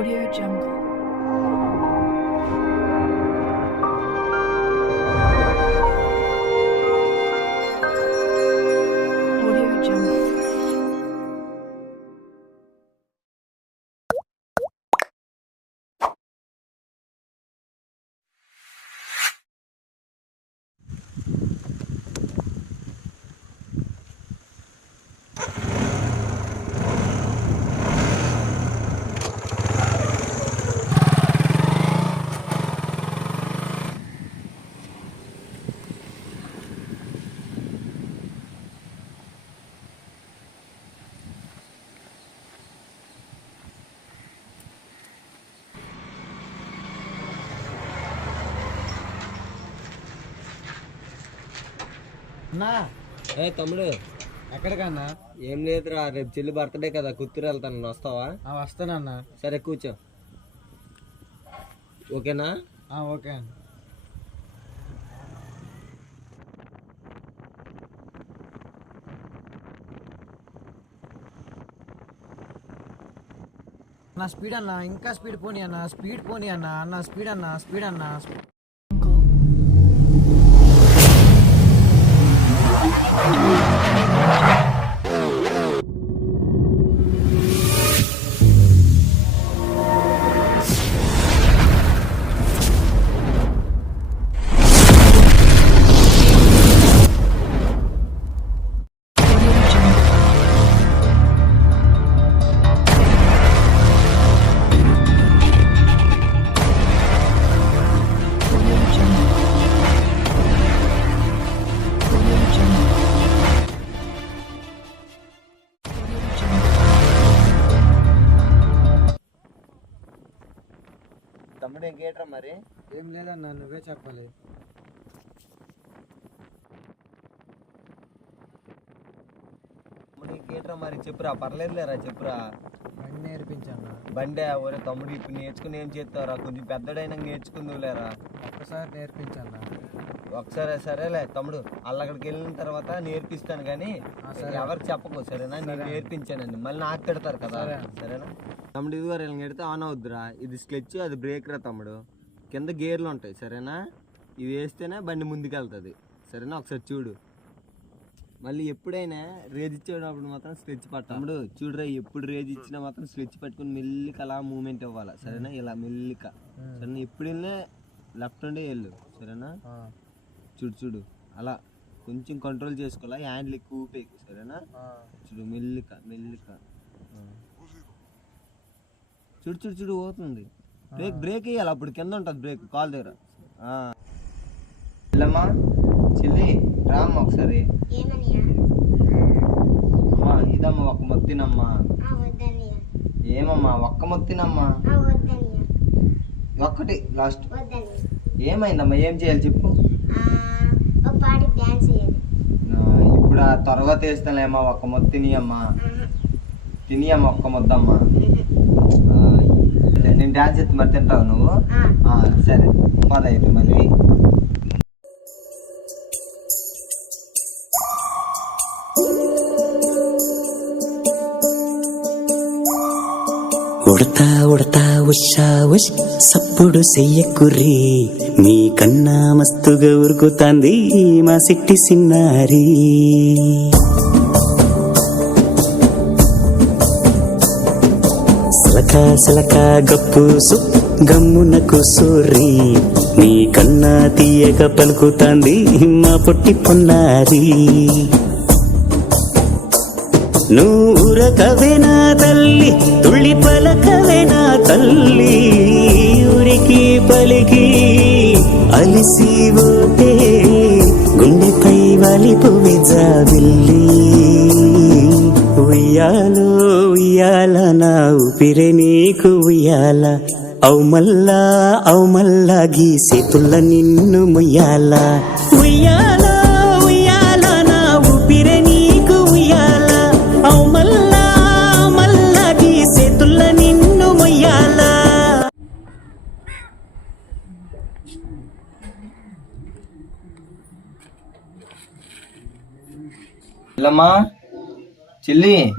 Audio Jungle. అన్నా? ఏ తమ్ముడు. ఎక్కడికన్నా ఏం లేదురా రేపు చెల్లి బర్త్డే కదా కుత్తూరు వెళ్తాను వస్తావా వస్తానన్నా సరే కూర్చో. ఓకేనా? ఓకే అన్న. నా స్పీడ్ అన్న ఇంకా స్పీడ్ పోనీ అన్న స్పీడ్ పోనీ అన్న అన్న స్పీడ్ అన్న స్పీడ్ అన్న you. తమ్ముడు మరి. ఏం లేదన్నా నువ్వే చెప్పాలి. తమ్ముడు ఇంకేట్రా మరి చెప్పురా పర్లేదులేరా చెప్పురా? బండి నేర్పించన్నా. బండే ఒరే తమ్ముడు ఇప్పుడు నేర్చుకుని ఏం చేస్తావురా? కొంచెం పెద్దడైనా నేర్చుకుందువులేరా? ఒక్కసారి నేర్పించన్నా. ఒకసారి సరేలే తమ్ముడు వాళ్ళు అక్కడికి వెళ్ళిన తర్వాత నేర్పిస్తాను కానీ. ఎవరికి చెప్పకు సరేనా? నేను. నేర్పించానండి. మళ్ళీ నాకు పెడతారు కదా సరే. సరేనా? తమ్ముడు ఇది వీళ్ళని పెడితే ఆన్ అవుద్దిరా. ఇది స్కెచ్ అది బ్రేక్ రా తమ్ముడు. కింద గేర్లు ఉంటాయి సరేనా? ఇవి వేస్తేనే బండి ముందుకెళ్తుంది. సరేనా? ఒకసారి చూడు. మళ్ళీ ఎప్పుడైనా రేజ్ ఇచ్చేటప్పుడు మాత్రం స్ట్రెచ్ పట్ట తమ్ముడు చూడురా ఎప్పుడు రేజ్ ఇచ్చినా మాత్రం స్ట్రెచ్ పట్టుకుని మెల్లిక అలా మూమెంట్ ఇవ్వాలి సరేనా? ఇలా మెల్లిక సరేనా? ఎప్పుడు వెళ్ళినా లెఫ్ట్ ఉండే వెళ్ళు. సరేనా? ఆ, చూడు చూడు. అలా కొంచెం కంట్రోల్ చేసుకోవాలా? హ్యాండ్లు ఎక్కువ ఊపే. సరేనా? ఆ. చూడు మెల్లిక మెల్లిక. చూడు చూడు చూడు పోతుంది. బ్రేక్ బ్రేక్ వేయాలి. అప్పుడు కింద ఉంటుంది బ్రేక్ కాల్ దగ్గర. ఆ. చెల్లమ్మా చెల్లి. రామ్మ ఒకసారి. అమ్మా ఇదమ్మా ఒక్క మొత్తినమ్మా. ఏమమ్మా ఒక్క మొత్తినమ్మా? ఒక్కటి లాస్ట్. ఏమైందమ్మా ఏం చేయాలి చెప్పు. ఒక ఇప్పుడు ఆ తర్వాత వేస్తానేమ్మా ఒక్క మొత్తం తినియమ్మా. తినియమ్మా ఒక్క ముద్దమ్మా. నేను డాన్స్ ఎత్తి మరి తింటావు నువ్వు? సరే పద అయితే మళ్ళీ ఉడతా ఉడతా ఉషా ఉష్ సప్పుడు చెయ్యకుర్రి నీ కన్నా మస్తుగా ఉరుకుతాంది మా సిట్టి సిన్నారి. సలకా సలకా గప్పుసు గమ్మున కూసూరి నీ కన్నా తీయక పలుకుతాంది మా పొట్టి పొన్నారి. నూరకవేనా తల్లి తుళ్ళి పలకవేనా తల్లి ఉరికి పలికి అలిసి ఓటే గుండెపై వలిపు జాబిల్లి ఉయ్యాలో ఉయ్యాల నా ఊపిరే నీకు ఉయ్యాల. అవు మల్లా గీసే మల్లా నిన్ను ముయ్యాల. ఉయ్యాలా చెల్లమ్మా చెల్లి.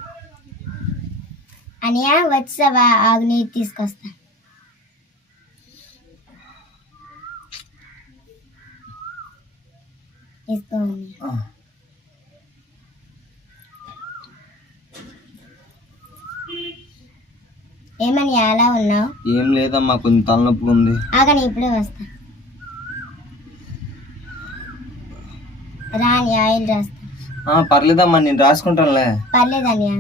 అనియా వచ్చావా? ఆగు నీరు తీసుకొస్తా. ఏమని అలా ఉన్నావు? ఏం లేదమ్మా కొంచెం తలనొప్పిగా ఉంది. ఆగని ఇప్పుడే వస్తా. రాని ఆయిల్ రాస్తా. పర్లేదమ్మా నేను రాసుకుంటానులే. పర్లేదు అనియా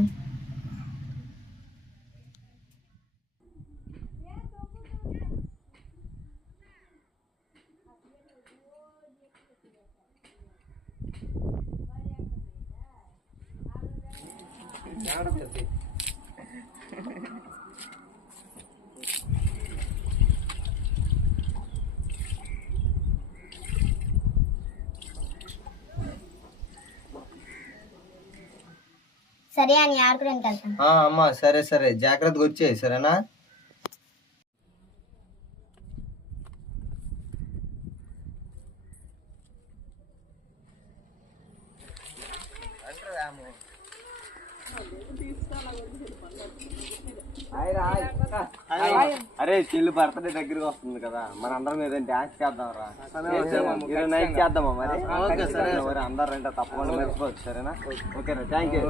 సరే అని ఆడుకోవడానికి వెళ్తాం అమ్మా సరే సరే. జాగ్రత్తగా వచ్చేయి సరేనా? అరే చెల్లి బర్త్డే దగ్గరికి వస్తుంది కదా. మన అందరం ఏదైనా డాన్స్ చేద్దాం? రా ఈరోజు నైట్ చేద్దామా మరి? ఓకే సరే మరి అందరు అంటే తప్పకుండా మర్చిపోవచ్చు సరేనా? ఓకేనా థ్యాంక్ యూ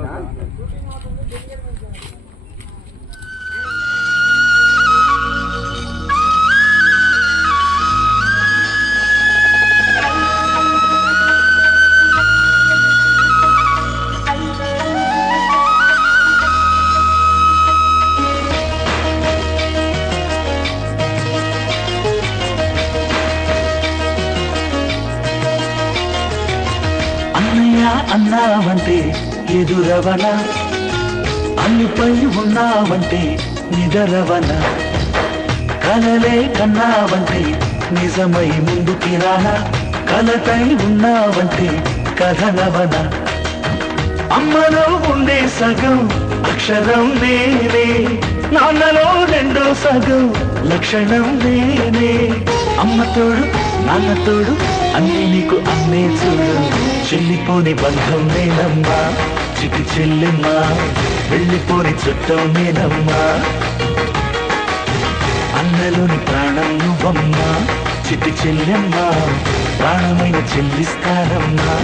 అన్నావంటే ఎదురవన. అన్నిపై ఉన్నావంటే నిదరవన. కలలే కన్నావంటే నిజమై ముందుకి రానా. కలతై ఉన్నావంటే కథలవన. అమ్మలో ఉండే సగం అక్షరం నేనే. నాన్నలో రెండో సగం లక్షణం నేనే. అమ్మ తోడు నాన్న తోడు అన్ని నీకు అన్నే చూడు. చెల్లిపోని బంధం నేనమ్మా చిటి చెల్లెమ్మా వెళ్ళిపోని చుట్టం నేనమ్మా అన్నలోని ప్రాణం నువ్వమ్మా. చిటి చెల్లెమ్మా ప్రాణమైన చెల్లిస్తానమ్మా.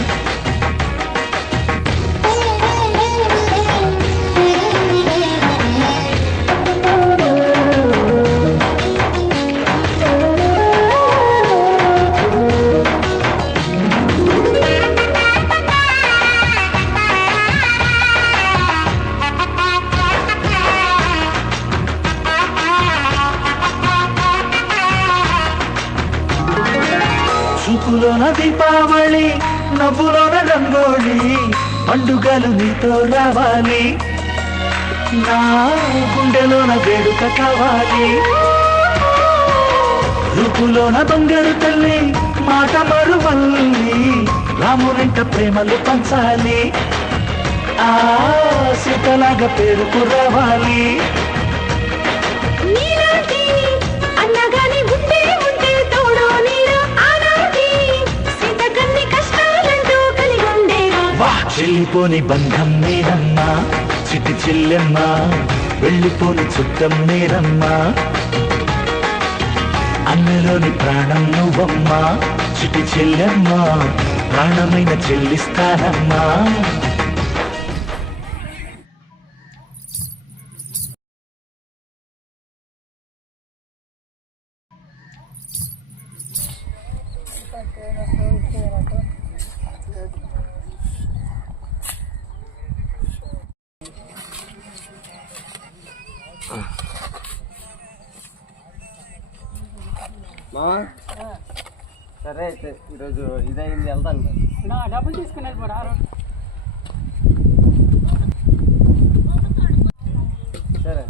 చూపులోన దీపావళి నవ్వులోన రంగోళి పండుగలు నీతో రావాలి. నా గుండెలోన వేడుక కావాలి. రూపులోన బంగారు తల్లి మాట మరువల్లి రామురింట ప్రేమలు పంచాలి. ఆ సీతలాగా పేరుకు రావాలి. చెల్లిపోని బంధం నేనమ్మా చిట్టి చెల్లెమ్మా వెళ్ళిపోని చుట్టం నేనమ్మా. అన్నలోని ప్రాణం నువ్వమ్మా చిటి చెల్లెమ్మా ప్రాణమైన చెల్లిస్తానమ్మా. మావా? సరే అయితే ఈరోజు ఇదైంది వెళ్తాను మరి. నా డబ్బులు తీసుకుని వెళ్ళిపోరా సరే.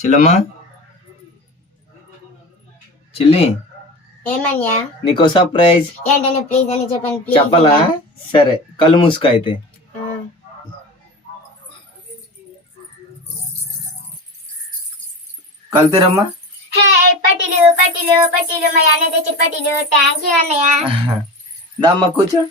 చిల్లమ్మా? చిల్లి? ఏమన్యా? నీకో సర్ప్రైజ్ ఏంటని ప్లీజ్ అని చెప్పండి ప్లీజ్. చెప్పాలా? సరే కళ్ళు మూసుకో అయితే. కలుతురమ్మా హే పట్టిలు పట్టిలు పట్టిలు మా అన్నయ్య తెచ్చిన పట్టిలు థ్యాంక్ యూ అన్నయ్య దామ్మ కూర్చో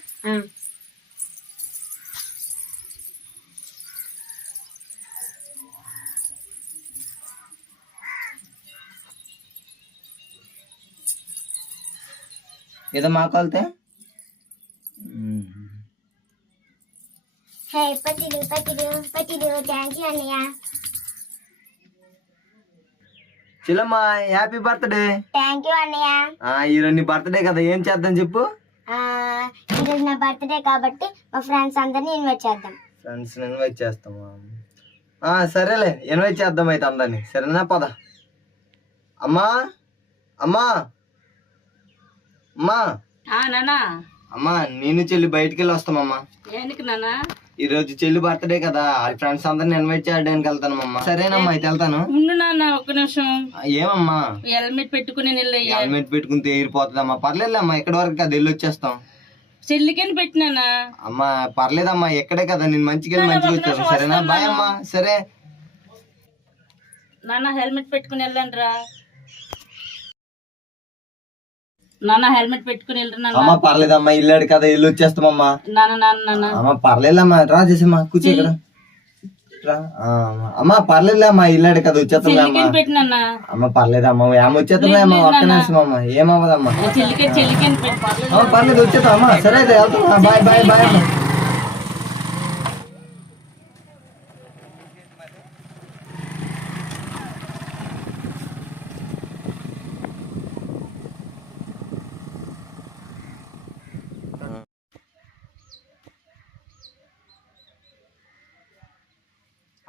ఏదో మా కొలితే హే పట్టిలు పట్టిలు పట్టిలు థ్యాంక్ యూ అన్నయ్య చిల్లమ్మ హ్యాపీ బర్త్డే థ్యాంక్ యూ అన్నయ్య. ఈరోజు నీ బర్త్డే కదా ఏం చేద్దాం చెప్పు? ఆ, ఈరోజు నా బర్త్డే కాబట్టి మా ఫ్రెండ్స్ అందరినీ ఇన్వైట్ చేద్దాం. ఫ్రెండ్స్ ఇన్వైట్ చేస్తామా? ఆ, సరేలే ఇన్వైట్ చేద్దాం అయితే అందరినీ. సరేనా పద. అమ్మా అమ్మా అమ్మా. నానా అమ్మా నేను చెల్లి బయటికి వెళ్ళి వస్తామమ్మా ఎందుకు నానా ఈ రోజు చెల్లి బర్త్డే కదా. వాళ్ళ ఫ్రెండ్స్ అందరిని ఇన్వైట్ చేయడానికి వెళ్తానమ్మా సరేనమ్మా అయితే వెళ్తాను. ఉండు నాన్న ఒక్క నిమిషం. ఏమమ్మా? హెల్మెట్ పెట్టుకుని నిల్లయ్యా హెల్మెట్ పెట్టుకుని తేరిపోతుందమ్మా. పర్లేదమ్మా ఎక్కడి వరకు కదా వెళ్ళి వచ్చేస్తాం. చెల్లికని పెట్టినానా అమ్మా పర్లేదమ్మా ఎక్కడే కదా నేను మంచిగా మంచిగా వచ్చాను సరేనా? బాయ్ అమ్మా. సరే. నాన్న హెల్మెట్ పెట్టుకుని వెళ్ళండి రా. నాన్న హెల్మెట్ పెట్టుకుని వెళ్ళరు నాన్న? అమ్మా పర్లేదమ్మా ఇల్లాడు కదా ఇల్లు వచ్చేస్తామమ్మా. నాన్న నాన్న నాన్న. అమ్మ పర్లేదమ్మా రా చేసమ్మా కూర్చో ఇక్కడ. రా. ఆ, అమ్మా పర్లేదులేమ్మా ఇల్లాడు కదా వచ్చేస్తుందా అమ్మా. చెల్లికని పెట్టినా అమ్మ పర్లేదమ్మా ఏమ వచ్చేస్తుందా అమ్మా ఒక్క నిమిషం అమ్మా ఏమవ్వదమ్మా. చెల్లికని చెల్లికని పెట్టి అమ్మ పర్లేదు వచ్చేస్తా అమ్మా సరే అయితే వెళ్తున్నా బాయ్ బాయ్ బాయ్ అమ్మా.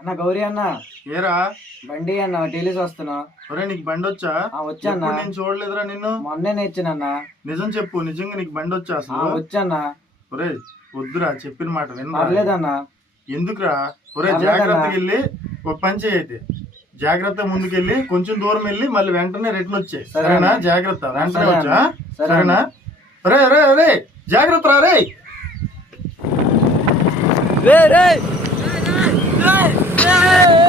అన్న గౌరీ అన్న. ఏరా? బండి అన్న ఢిల్లీస్ వస్తున్నా. ఒరే నీకు బండి వచ్చా? ఆ, వచ్చా నేను చూడలేదురా నిన్ను? మొన్నే నేర్చానన్న నిజం చెప్పు నిజంగా నీకు బండి వచ్చా ఆ, అసలు? వచ్చానా ఒరే వద్దురా చెప్పిన మాట వినరా? పర్లేదన్న. ఎందుకురా? ఒరే. జాగ్రత్తగా వెళ్ళి ఒక పని చేయైతే. జాగ్రత్త ముందుకెళ్ళి కొంచెం దూరం వెళ్ళి మళ్ళీ వెంటనే రిటర్న్ వచ్చే. సరే సరేనా? అన్న. జాగ్రత్త. వెంటనే వచ్చా? సరేనా? రే రే రే జాగ్రత్త రా రే అమ్మా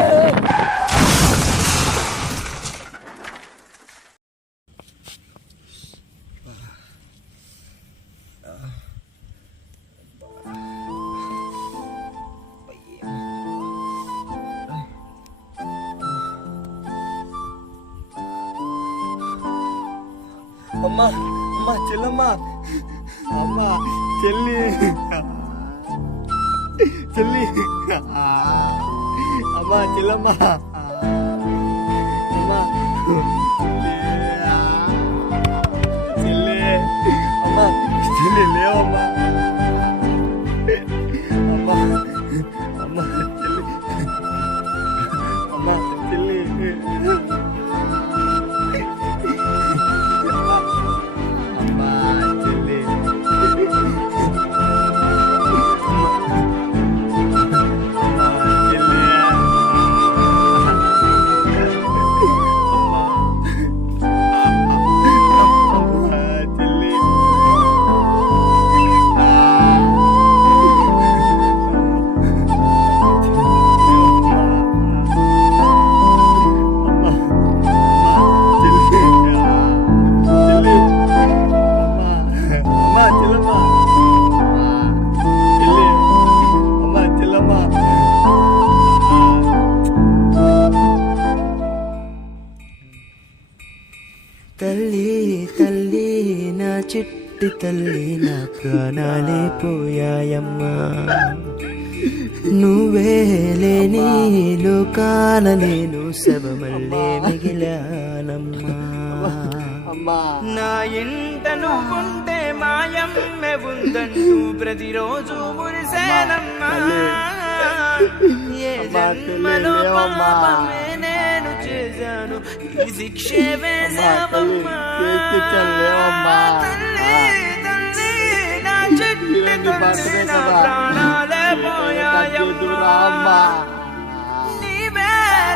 ఇంట నువ్వుంటే మాయమ్మె ఉందంటూ ప్రతిరోజు మురిసేనమ్మా ఏ జన్మలో పాపమే నేను చేశాను. ఈ శిక్షే వేసావమ్మా తల్లి, తల్లి, నా చిట్టి తల్లి, నా ప్రాణాలే పోయాయమ్మా.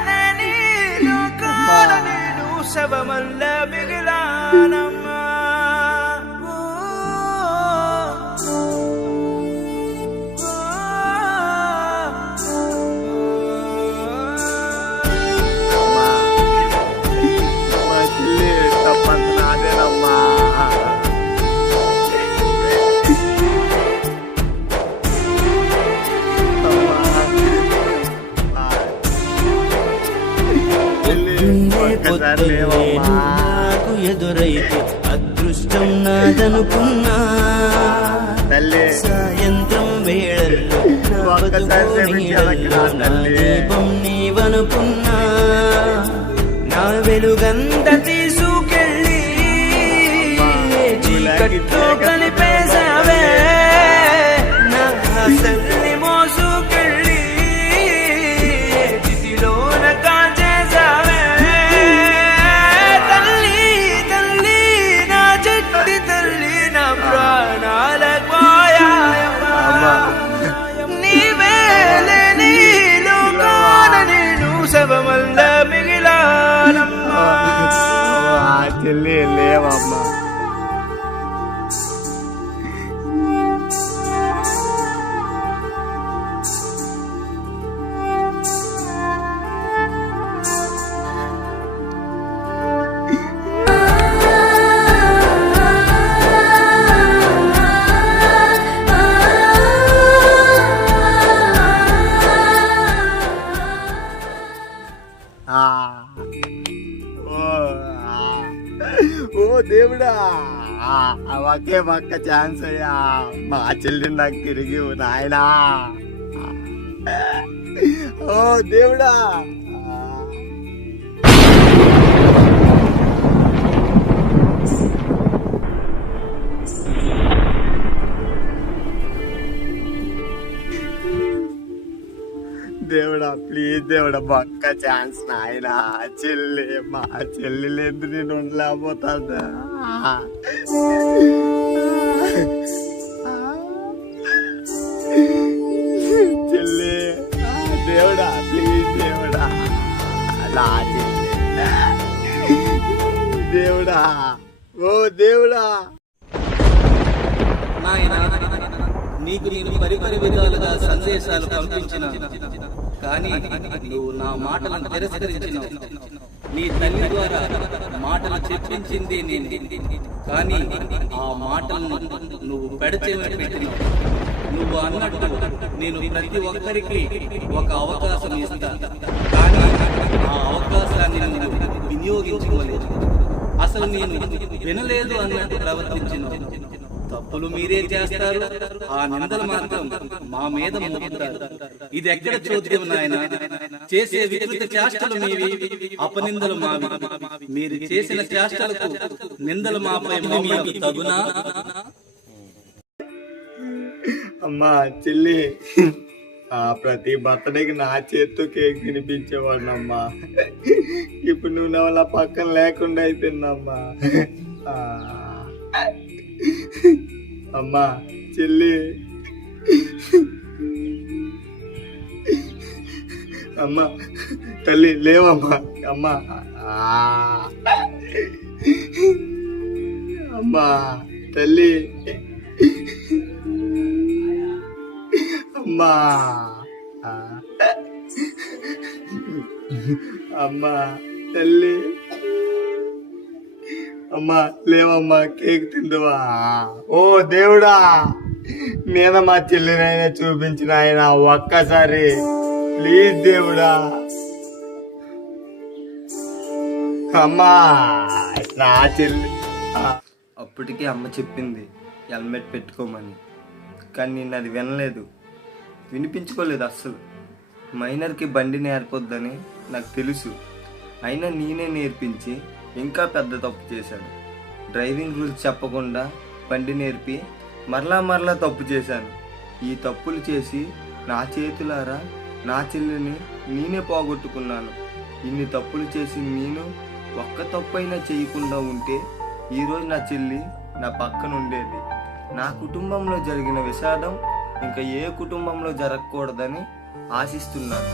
లేని లోకాల నేను శవమల్ల మిగిలానమ్మా. లేవమ్మా నాకు ఎదురైతే అదృష్టం నాదనుకున్నా. తల్లి. సాయంత్రం వేళల్లో నా. దీపం నీవనుకున్నా. నా వెలుగంత తీసుకెళ్ళి ఆ పక్క ఛాన్స్ అయ్యా. మా చెల్లిని నాకు తిరిగి నాయనా. ఓ దేవుడా. ప్లీజ్ దేవుడా బక్క ఛాన్స్ నాయనా. చెల్లి మా చెల్లి లేదు నేను ఉండలేకపోతాను? చెల్లి దేవుడా ప్లీజ్ దేవుడా. నా చెల్లి. దేవుడా ఓ దేవుడా. నాయన. నీకు నేను పరిపరి విధాలుగా సందేశాలు పంపించిన. కానీ నువ్వు నా మాటలను తిరస్కరించినావు. నీ తల్లి ద్వారా మాటలు చెప్పించింది నేను. కానీ ఆ మాటలను నువ్వు పెడచెవిన పెట్టి నువ్వు అన్నట్టు నేను ప్రతి ఒక్కరికి ఒక అవకాశం ఇస్తా. కానీ ఆ అవకాశాన్ని వినియోగించుకోలేదు. అసలు నేను వినలేదు అన్నట్టు ప్రవర్తించిన తప్పులు మీరే చేస్తారు. ఆ నిందలు మాత్రం మా మీద మోపుతారు ఇది ఎక్కడ చోద్యం నాయన చేసే వికృత చేష్టలు మీవి అపనిందలు మావి. మీరు చేసిన చేష్టలకు నిందలు మాపై మీకు తగునా? అమ్మా చెల్లి. ఆ ప్రతి బర్త్డేకి నా చేత్తో కేక్ తినిపించేవాడినమ్మా. ఇప్పుడు నువ్వు నా వల్ల పక్కన లేకుండా అయిపోయిందమ్మా. ఆ. అమ్మా చెల్లి. అమ్మా తల్లి లేవమ్మా. అమ్మా. అమ్మా తల్లి. అమ్మా. అమ్మా తల్లి. అమ్మా లేవమ్మా కేక్ తిందువా? ఓ దేవుడా నేను మా చెల్లినైనా చూపించిన ఆయన ఒక్కసారి. ప్లీజ్ దేవుడా. అమ్మా నా చెల్లి అప్పటికే అమ్మ చెప్పింది హెల్మెట్ పెట్టుకోమని. కానీ నేను అది వినలేదు. వినిపించుకోలేదు అస్సలు. మైనర్కి బండి నేర్పొద్దని నాకు తెలుసు. అయినా నేనే నేర్పించి ఇంకా పెద్ద తప్పు చేశాను. డ్రైవింగ్ రూల్స్ చెప్పకుండా బండి నేర్పి మరలా మరలా తప్పు చేశాను. ఈ తప్పులు చేసి నా చేతులారా నా చెల్లిని నేనే పోగొట్టుకున్నాను. ఇన్ని తప్పులు చేసి నేను ఒక్క తప్పైనా చేయకుండా ఉంటే ఈరోజు నా చెల్లి నా పక్కన ఉండేది నా కుటుంబంలో జరిగిన విషాదం ఇంకా ఏ కుటుంబంలో జరగకూడదని ఆశిస్తున్నాను.